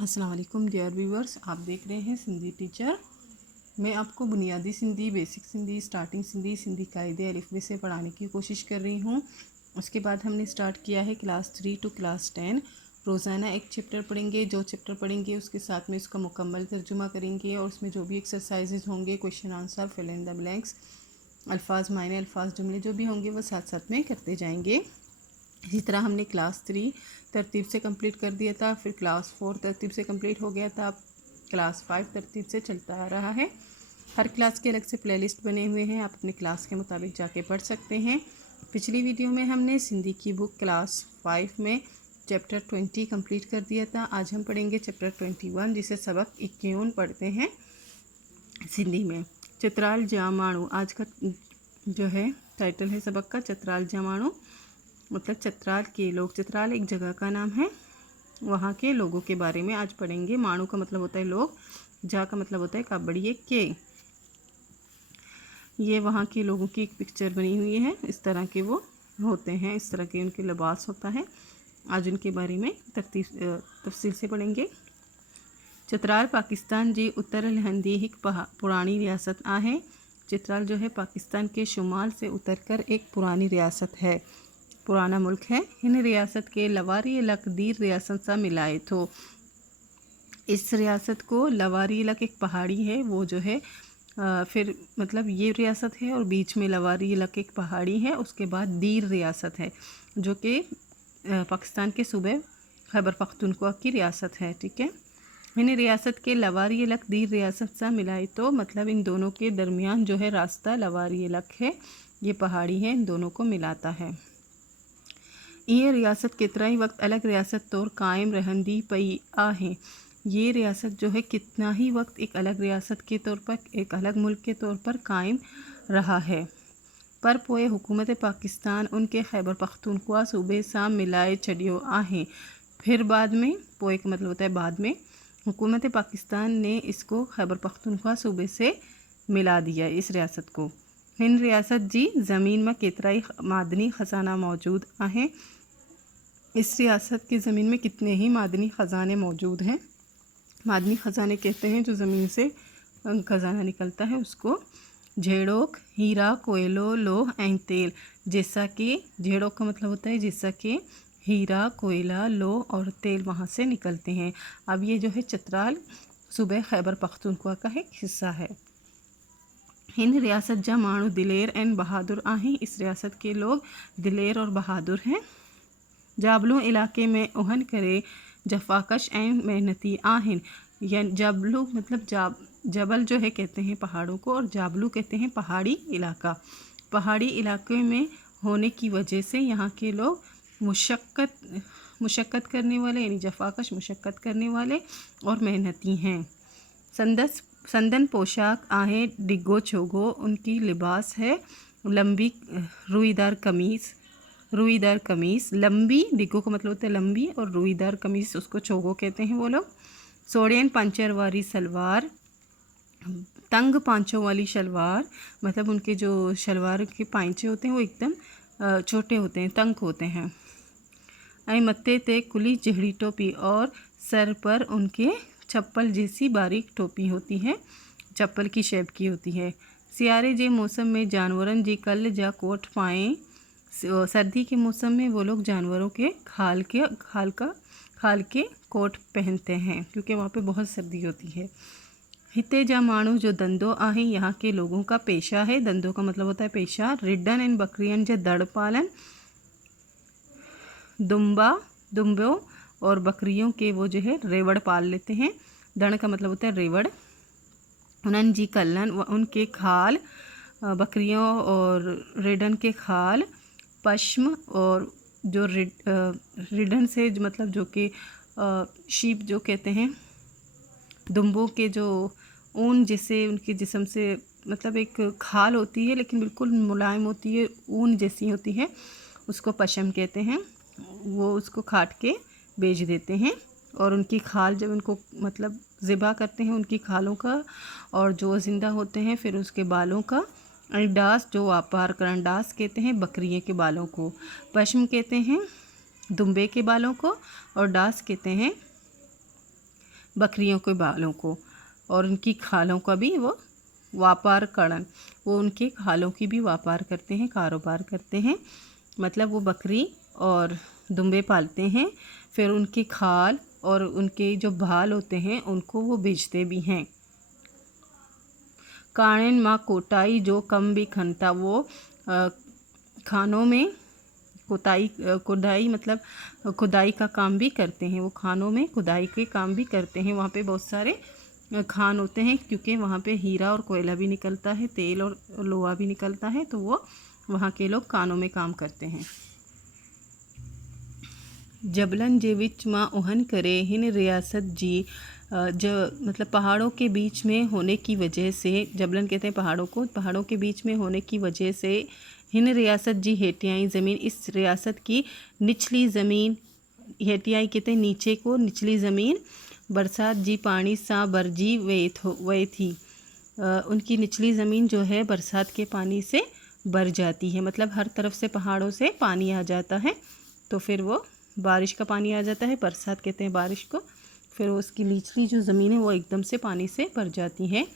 अस्सलाम वालेकुम dear viewers, आप देख रहे हैं सिंधी टीचर। मैं आपको बुनियादी सिंधी, बेसिक सिंधी, स्टार्टिंग सिंधी, सिंधी कायदे अलिफ़बे से पढ़ाने की कोशिश कर रही हूँ। उसके बाद हमने स्टार्ट किया है क्लास 3 टू क्लास 10। रोज़ाना एक चैप्टर पढ़ेंगे। जो चैप्टर पढ़ेंगे उसके साथ में उसका मुकम्मल तर्जुमा करेंगे और उसमें जो भी एक्सरसाइजेज होंगे, question answer, fill in the blanks, अल्फाज मायने, अल्फाज जुमले जो भी होंगे वो साथ साथ में करते जाएंगे। इसी तरह हमने क्लास 3 तरतीब से कंप्लीट कर दिया था, फिर क्लास 4 तरतीब से कंप्लीट हो गया था, अब क्लास 5 तरतीब से चलता आ रहा है। हर क्लास के अलग से प्लेलिस्ट बने हुए हैं, आप अपने क्लास के मुताबिक जाके पढ़ सकते हैं। पिछली वीडियो में हमने सिंधी की बुक क्लास 5 में चैप्टर 20 कंप्लीट कर दिया था। आज हम पढ़ेंगे चैप्टर 21, जिसे सबक 51 पढ़ते हैं सिंधी में। चतराल जामाणु आज का जो है टाइटल है सबक का, चतराल जामाणु मतलब चतराल के लोग। चतराल एक जगह का नाम है, वहाँ के लोगों के बारे में आज पढ़ेंगे। माणु का मतलब होता है लोग, जा का मतलब होता है काबड़िए के। ये वहाँ के लोगों की एक पिक्चर बनी हुई है, इस तरह के वो होते हैं, इस तरह के उनके लिबास होता है। आज उनके बारे में तफसील से पढ़ेंगे। चतराल पाकिस्तान जी उत्तर लहंदी एक पुरानी रियासत आहे। चतराल जो है पाकिस्तान के शुमाल से उतरकर एक पुरानी रियासत है, पुराना मुल्क है। इन रियासत के लवारी लक दीर रियासत सा मिलाए तो इस रियासत को लवारी लक एक पहाड़ी है, वो जो है फिर मतलब ये रियासत है और बीच में लवारी लक एक पहाड़ी है। उसके बाद दीर रियासत है जो कि पाकिस्तान के सूबे खैबर पख्तूनख्वा की रियासत है। ठीक है, इन रियासत के लवारी लक दीर रियासत सा मिलाए तो मतलब इन दोनों के दरमियान जो है रास्ता लवारी लक है, ये पहाड़ी है, इन दोनों को मिलाता है। ये रियासत कितना ही वक्त अलग रियासत तौर कायम रहंदी पई आहे। ये रियासत जो है कितना ही वक्त एक अलग रियासत के तौर पर, एक अलग मुल्क के तौर पर कायम रहा है। पर पोए हुकूमत पाकिस्तान उनके खैबर पख्तूनख्वा सूबे सा मिलाए छड़ियो आहे। फिर बाद में, पोए का मतलब होता है बाद में, हुकूमत पाकिस्तान ने इसको खैबर पख्तूनख्वा सूबे से मिला दिया इस रियासत को। हिन रियासत जी ज़मीन में केतराई मादनी ख़जाना मौजूद आहे। इस रियासत की ज़मीन में कितने ही मादनी ख़जाने मौजूद हैं। मादनी ख़जाने कहते हैं जो ज़मीन से ख़जाना निकलता है उसको। झेड़ोक, हीरा, कोयलो, लोह एंड तेल। जैसा कि झेड़ोक का मतलब होता है जैसा कि हीरा, कोयला, लोह और तेल वहाँ से निकलते हैं। अब ये जो है चतराल सूबे खैबर पख्तूनख्वा का एक हिस्सा है। इन रियासत जा माणू दिलेर एंड बहादुर आहें। इस रियासत के लोग दिलेर और बहादुर हैं। जाबलू इलाके में ओहन करे जफाकश एंड मेहनती आहिन। या जाबलू मतलब जबल जो है कहते हैं पहाड़ों को, और जाबलू कहते हैं पहाड़ी इलाका। पहाड़ी इलाके में होने की वजह से यहाँ के लोग मुशक्क़त करने वाले, यानी जफाकश मुशक्क़त करने वाले और मेहनती हैं। संदन पोशाक आहे डिगो चोगो। उनकी लिबास है लंबी रुईदार कमीज़। लंबी, डिगो का मतलब होता है लंबी, और रुईदार कमीज़ उसको चोगो कहते हैं वो लोग। सोड़ेन पंचर वाली सलवार, तंग पांचों वाली शलवार, मतलब उनके जो शलवार के पांचे होते हैं वो एकदम छोटे होते हैं, तंग होते हैं। आई मत्ते ते कुली जहड़ी टोपी, और सर पर उनके चप्पल जैसी बारीक टोपी होती है, चप्पल की शेप की होती है। सियारे जे मौसम में जानवरन जी कल जा कोट पाएँ। सर्दी के मौसम में वो लोग जानवरों के खाल के कोट पहनते हैं क्योंकि वहाँ पे बहुत सर्दी होती है। हिते जा माणू जो दंदो आहे, यहाँ के लोगों का पेशा है। दंदो का मतलब होता है पेशा। रिडन एंड बकरियन जो दड़ पालन, दुम्बों और बकरियों के वो जो है रेवड़ पाल लेते हैं। दड़ का मतलब होता है रेवड़। उनन जी कल्लन, उनके खाल, बकरियों और रिडन के खाल, पश्म और जो रिडन से मतलब जो कि शीप जो कहते हैं, दुम्बों के जो ऊन जैसे उनके जिस्म से मतलब एक खाल होती है लेकिन बिल्कुल मुलायम होती है, ऊन जैसी होती है, उसको पश्म कहते हैं। वो उसको काट के बेच देते हैं, और उनकी खाल जब उनको मतलब ज़िबा करते हैं उनकी खालों का, और जो ज़िंदा होते हैं फिर उसके बालों का। डास जो व्यापार करण, डास कहते हैं बकरियों के बालों को, पश्म कहते हैं दुम्बे के बालों को, और डास कहते हैं बकरियों के बालों को, और उनकी खालों का भी वो व्यापार करण, वो उनके खालों की भी व्यापार करते हैं, कारोबार करते हैं। मतलब वो बकरी और दुम्बे पालते हैं, फिर उनकी खाल और उनके जो बाल होते हैं उनको वो बेचते भी हैं। काणन माँ कोटाई जो कम भी खनता, वो खानों में खुदाई मतलब खुदाई का काम भी करते हैं। वो खानों में खुदाई के काम भी करते हैं। वहाँ पे बहुत सारे खान होते हैं, क्योंकि वहाँ पे हीरा और कोयला भी निकलता है, तेल और लोहा भी निकलता है, तो वो वहाँ के लोग खानों में काम करते हैं। जबलन जे विच माँ ओहन करे हिन रियासत जी, जो मतलब पहाड़ों के बीच में होने की वजह से, जबलन कहते हैं पहाड़ों को, पहाड़ों के बीच में होने की वजह से हिन रियासत जी हेटियाई ज़मीन, इस रियासत की निचली ज़मीन, हेटियाई कहते हैं नीचे को, निचली ज़मीन, बरसात जी पानी सा बरजी वे थी, उनकी निचली ज़मीन जो है बरसात के पानी से भर जाती है। मतलब हर तरफ से पहाड़ों से पानी आ जाता है, तो फिर वो बारिश का पानी आ जाता है, बरसात कहते हैं बारिश को, फिर उसकी निचली जो ज़मीन है वो एकदम से पानी से भर जाती है।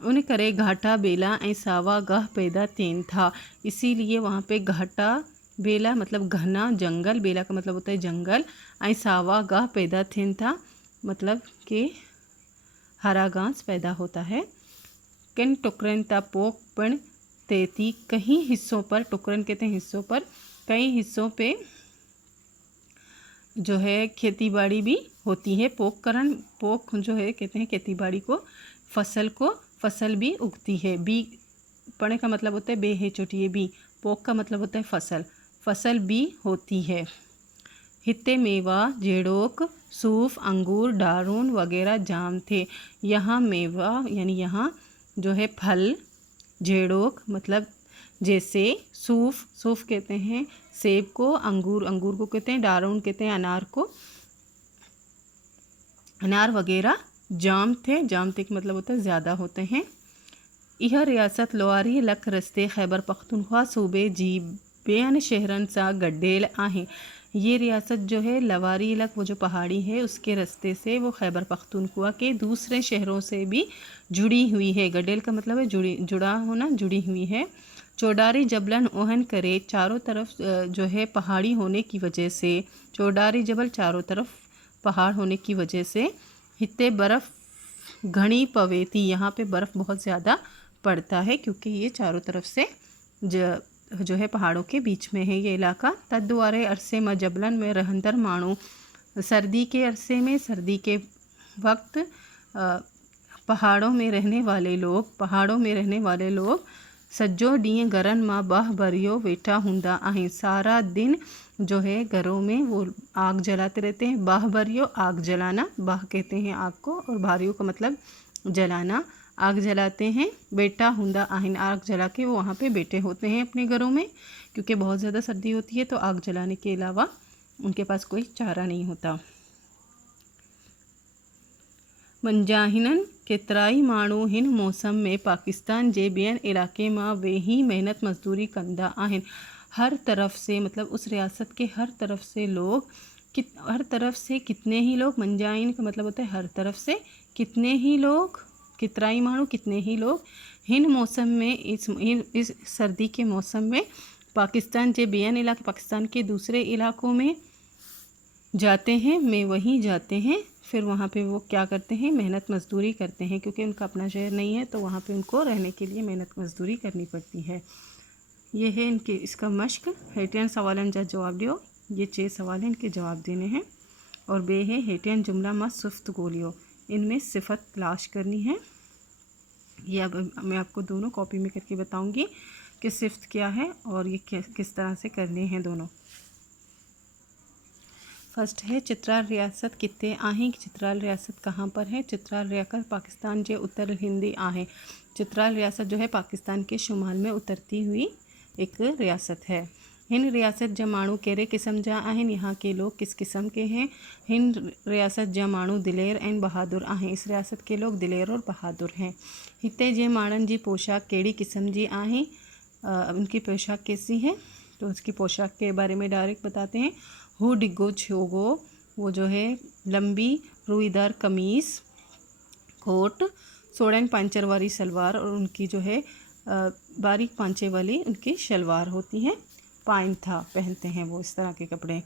उन्हें करे घाटा बेला ऐ सावा गह पैदा तेन था, इसीलिए वहाँ पे घाटा बेला मतलब घना जंगल, बेला का मतलब होता है जंगल, ऐ सावा गह पैदा तेन था मतलब कि हरा घास पैदा होता है। किन टुकरन ता पोक पण तेती, कहीं हिस्सों पर, टुकरन कहते हैं हिस्सों पर, कई हिस्सों पे जो है खेती बाड़ी भी होती है। पोककरण, पोक जो है कहते हैं खेती बाड़ी को, फसल भी उगती है। बी पढ़ने का मतलब होता है बे है छोटी है बी, पोक का मतलब होता है फसल भी होती है। हित्ते मेवा जेड़ोक सूफ अंगूर डारून वगैरह जाम थे, यहाँ मेवा यानी यहाँ जो है फल, जेड़ोक मतलब जैसे, सूफ कहते हैं सेब को, अंगूर को कहते हैं, डारून कहते हैं अनार को, अनार वगैरह जाम थे का मतलब होता है ज़्यादा होते हैं। यह रियासत लोआरी लक रस्ते खैबर पख्तूनख्वा सूबे जी बेन शहरन सा गड्डेल आहे, ये रियासत जो है लवारी इलाक, वो जो पहाड़ी है उसके रास्ते से वो खैबर पख्तूनख्वा के दूसरे शहरों से भी जुड़ी हुई है। गड्डेल का मतलब है जुड़ा होना, जुड़ी हुई है। चौडारी जबलन ओहन करे, चारों तरफ जो है पहाड़ी होने की वजह से, चौडारी जबल चारों तरफ पहाड़ होने की वजह से, हित्ते बर्फ़ घनी पवेती, यहाँ पे बर्फ़ बहुत ज़्यादा पड़ता है, क्योंकि ये चारों तरफ से जो है पहाड़ों के बीच में है ये इलाका। तद्वारे अरसे में जबलन में रहंदर माणू, सर्दी के अरसे में, सर्दी के वक्त पहाड़ों में रहने वाले लोग सज्जो ॾींहुं घरनि मां बाह भरियो वेठा हूंदा आहिनि, सारा दिन जो है घरों में वो आग जलाते रहते हैं। बाह भरियो आग जलाना, बाह कहते हैं आग को, और भारियो का मतलब जलाना, आग जलाते हैं। बेटा हुंदा आहिन, आग जला के वो वहाँ पे बैठे होते हैं अपने घरों में, क्योंकि बहुत ज़्यादा सर्दी होती है, तो आग जलाने के अलावा उनके पास कोई चारा नहीं होता। मंजाहिनन केतराई माण्हू हिन मौसम में पाकिस्तान जे ॿियनि इलाके मां वेही मेहनत मजदूरी कंदा आहिनि। हर तरफ से मतलब उस रियासत के हर तरफ से लोग, हर तरफ से कितने ही लोग, मंजाइन का मतलब होता है हर तरफ से कितने ही लोग, कितराई माण्हू कितने ही लोग, हिन मौसम में इस सर्दी के मौसम में पाकिस्तान जे ॿियनि इलाके, पाकिस्तान के दूसरे इलाकों में जाते हैं, में वहीं जाते हैं, फिर वहाँ पे वो क्या करते हैं, मेहनत मजदूरी करते हैं, क्योंकि उनका अपना शहर नहीं है, तो वहाँ पे उनको रहने के लिए मेहनत मजदूरी करनी पड़ती है। ये है इनके इसका मश्क। हेटियन सवालन जा जवाब दियो, ये 6 सवाल हैं, इनके जवाब देने हैं। और बे है हेटियन जुमला मा सिफ्त गोलियो, इनमें सिफत तलाश करनी है। ये अब मैं आपको दोनों कॉपी में करके बताऊँगी कि सिफ्त क्या है और ये किस तरह से करने हैं दोनों। फर्स्ट है चित्राल रियासत कितने आहे, चित्राल रियासत कहाँ पर है। चित्राल रियासत पाकिस्तान जे उत्तर हिंदी आहे। चित्राल रियासत जो है पाकिस्तान के शुमाल में उतरती हुई एक रियासत है। हिन रियासत जा माण्हू कहिड़े क़िस्म जा आहिनि, यहाँ के लोग किस किस्म के हैं। हिन रियासत जा माण्हू दिलेर ऐं बहादुर आहिनि, इस रियासत के लोग दिलेर और बहादुर हैं। हिते जे माण्हुनि जी पोशाक कहिड़ी क़िस्म जी आहे, उनकी पोशाक कैसी है, तो उसकी पोशाक के बारे में डायरेक्ट बताते हैं। हु डिगो छोगो, वो जो है लंबी रुईदार कमीज़ कोट, सोड़न पंचर वाली सलवार और उनकी जो है बारीक पांचे वाली उनकी शलवार होती हैं। पाइंथा पहनते हैं वो, इस तरह के कपड़े।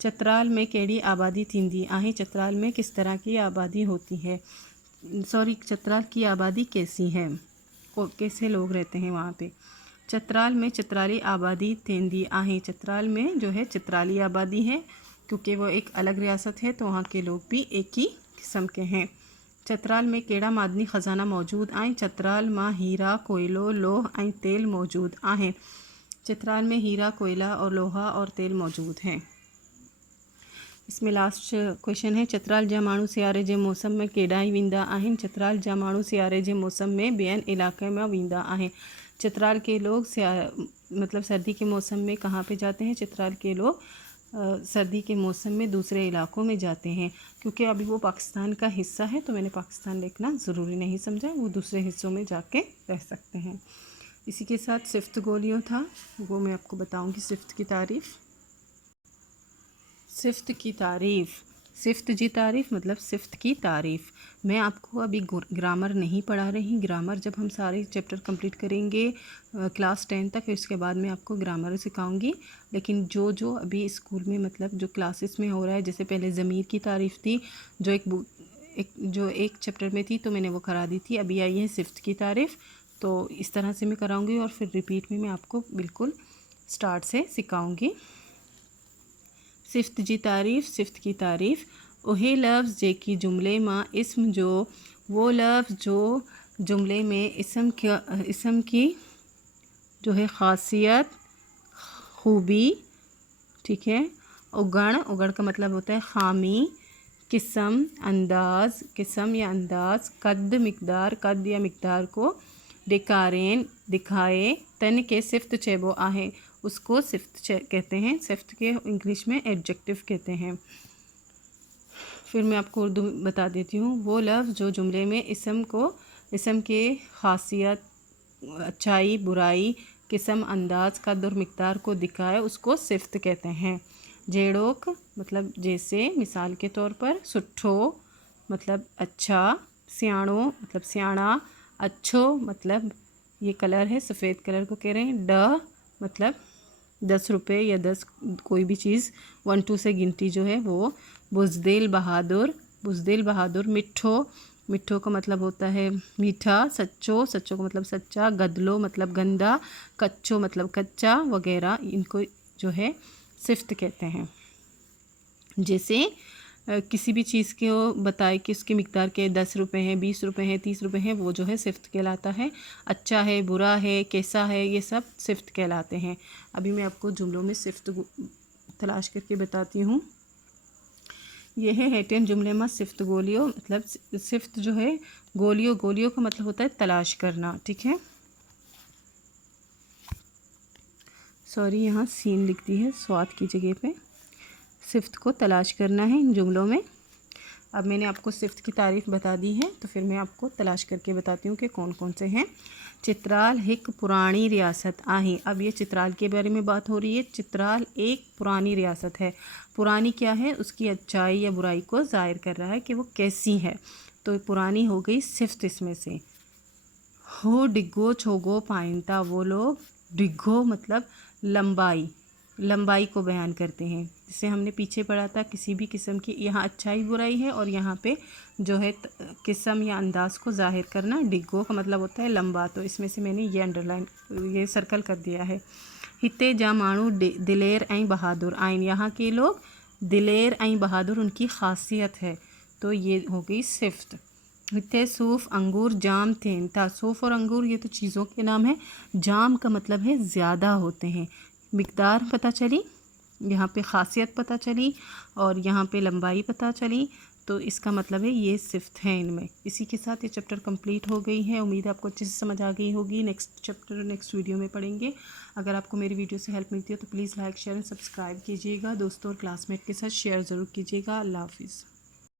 चतराल में केड़ी आबादी थींदी आहे, चतराल में किस तरह की आबादी होती है, सॉरी चतराल की आबादी कैसी है, कैसे लोग रहते हैं वहाँ पे। चतराल में चतराली आबादी थींदी आहे, चतराल में जो है चतराली आबादी है क्योंकि वो एक अलग रियासत है तो वहाँ के लोग भी एक ही किस्म के हैं। चतराल में केड़ा मादनी ख़जाना मौजूद आए, चतराल में हीरा कोयलो लोह ऐं तेल मौजूद आहे, चतराल में हीरा कोयला और लोहा और तेल मौजूद हैं। इसमें लास्ट क्वेश्चन है, चतराल जा माण्हू सियारे जे मौसम में केॾांहुं वेंदा आहिनि, चतराल जा माण्हू सियारे जे मौसम में ॿियनि इलाक़े में वेंदा आहिनि। चतराल के लोग मतलब सर्दी के मौसम में कहाँ पे जाते हैं, चतराल के लोग सर्दी के मौसम में दूसरे इलाक़ों में जाते हैं। क्योंकि अभी वो पाकिस्तान का हिस्सा है तो मैंने पाकिस्तान लिखना ज़रूरी नहीं समझा, वो दूसरे हिस्सों में जाके रह सकते हैं। इसी के साथ सिफ्त गोलियों था, वो मैं आपको बताऊंगी सिफ्त की तारीफ़। सिफ्त की तारीफ़, सिफ्त जी तारीफ़ मतलब सिफ्त की तारीफ़। मैं आपको अभी ग्रामर नहीं पढ़ा रही, ग्रामर जब हम सारे चैप्टर कंप्लीट करेंगे क्लास 10 तक, फिर उसके बाद मैं आपको ग्रामर सिखाऊंगी। लेकिन जो अभी स्कूल में मतलब जो क्लासेस में हो रहा है, जैसे पहले ज़मीर की तारीफ़ थी जो एक चैप्टर में थी तो मैंने वो करा दी थी, अभी आई है सिफ्त की तारीफ़, तो इस तरह से मैं कराऊँगी और फिर रिपीट में मैं आपको बिल्कुल स्टार्ट से सिखाऊँगी। सिफ्त जी तारीफ़, सिफ्त की तारीफ़, उहे लफ्ज़ जेकी जुमले मां इस्म जो, वो लफ्ज़ जो जुमले में इस्म की जो है ख़ासियत खूबी, ठीक है। उगण का मतलब होता है खामी, किस्म अंदाज़, किस्म या अंदाज़, कद या मिकदार को, डेकारेन दिखाए, तन के सिफ्त चेबो आहे, उसको सिफ्त कहते हैं। सिफ्त के इंग्लिश में एडजेक्टिव कहते हैं। फिर मैं आपको उर्दू बता देती हूँ, वो लफ्ज़ जो जुमले में इस्म के खासियत, अच्छाई, बुराई, किस्म, अंदाज, कद और मिकदार को दिखाए उसको सिफ्त कहते हैं। जेड़ोक मतलब जैसे, मिसाल के तौर पर। सुठो मतलब अच्छा, सियाणो मतलब सियाणा, अच्छो मतलब ये कलर है, सफ़ेद कलर को कह रहे हैं। ड मतलब 10 रुपये या 10 कोई भी चीज़ 1 2 से गिनती जो है वो। बुज़दिल बहादुर, मिठो का मतलब होता है मीठा। सच्चो का मतलब सच्चा। गदलो मतलब गंदा, कच्चो मतलब कच्चा वगैरह, इनको जो है सिफ्त कहते हैं। जैसे किसी भी चीज़ को बताए कि उसकी मिकदार के 10 रुपये हैं, 20 रुपये हैं, 30 रुपये हैं, वो जो है सिफ्त कहलाता है। अच्छा है, बुरा है, कैसा है, ये सब सिफ्त कहलाते हैं। अभी मैं आपको जुमलों में सिफ्त तलाश करके बताती हूँ। यह है हेटेन जुमले में सिफ्त गोलियों, मतलब सिफ्त जो है गोलियों का मतलब होता है तलाश करना, ठीक है। सॉरी यहाँ सीन लिख दी है स्वाद की जगह पे। सिफ्त को तलाश करना है इन जुमलों में। अब मैंने आपको सिफ्त की तारीफ़ बता दी है तो फिर मैं आपको तलाश करके बताती हूँ कि कौन कौन से हैं। चित्राल एक पुरानी रियासत आहे। अब ये चित्राल के बारे में बात हो रही है। चित्राल एक पुरानी रियासत है। पुरानी क्या है, उसकी अच्छाई या बुराई को ज़ाहिर कर रहा है कि वो कैसी है, तो पुरानी हो गई सिफ्त इसमें से। हो डिग्गो छोगो पाइंता, वो लोग, डिग्गो मतलब लंबाई को बयान करते हैं। जिसे हमने पीछे पढ़ा था, किसी भी किस्म की यहाँ अच्छाई बुराई है और यहाँ पे जो है किस्म या अंदाज को जाहिर करना। डिग्गो का मतलब होता है लंबा, तो इसमें से मैंने ये सर्कल कर दिया है। हिते जा माण्हू दिलेर ऐं बहादुर आइन, यहाँ के लोग दिलेर ऐं बहादुर उनकी खासियत है, तो ये हो गई सिफ्त। हिते सूफ़ अंगूर जाम थे था, सूफ़ और अंगूर ये तो चीज़ों के नाम है। जाम का मतलब है ज़्यादा होते हैं। मिकदार पता चली, यहाँ पे ख़ासियत पता चली और यहाँ पे लंबाई पता चली, तो इसका मतलब है ये सिफ्त है इनमें। इसी के साथ ये चैप्टर कंप्लीट हो गई है। उम्मीद है आपको अच्छे से समझ आ गई होगी। नेक्स्ट चैप्टर नेक्स्ट वीडियो में पढ़ेंगे। अगर आपको मेरी वीडियो से हेल्प मिलती है तो please like share and subscribe कीजिएगा। दोस्तों और क्लासमेट के साथ शेयर ज़रूर कीजिएगा। अल्लाह हाफिज़।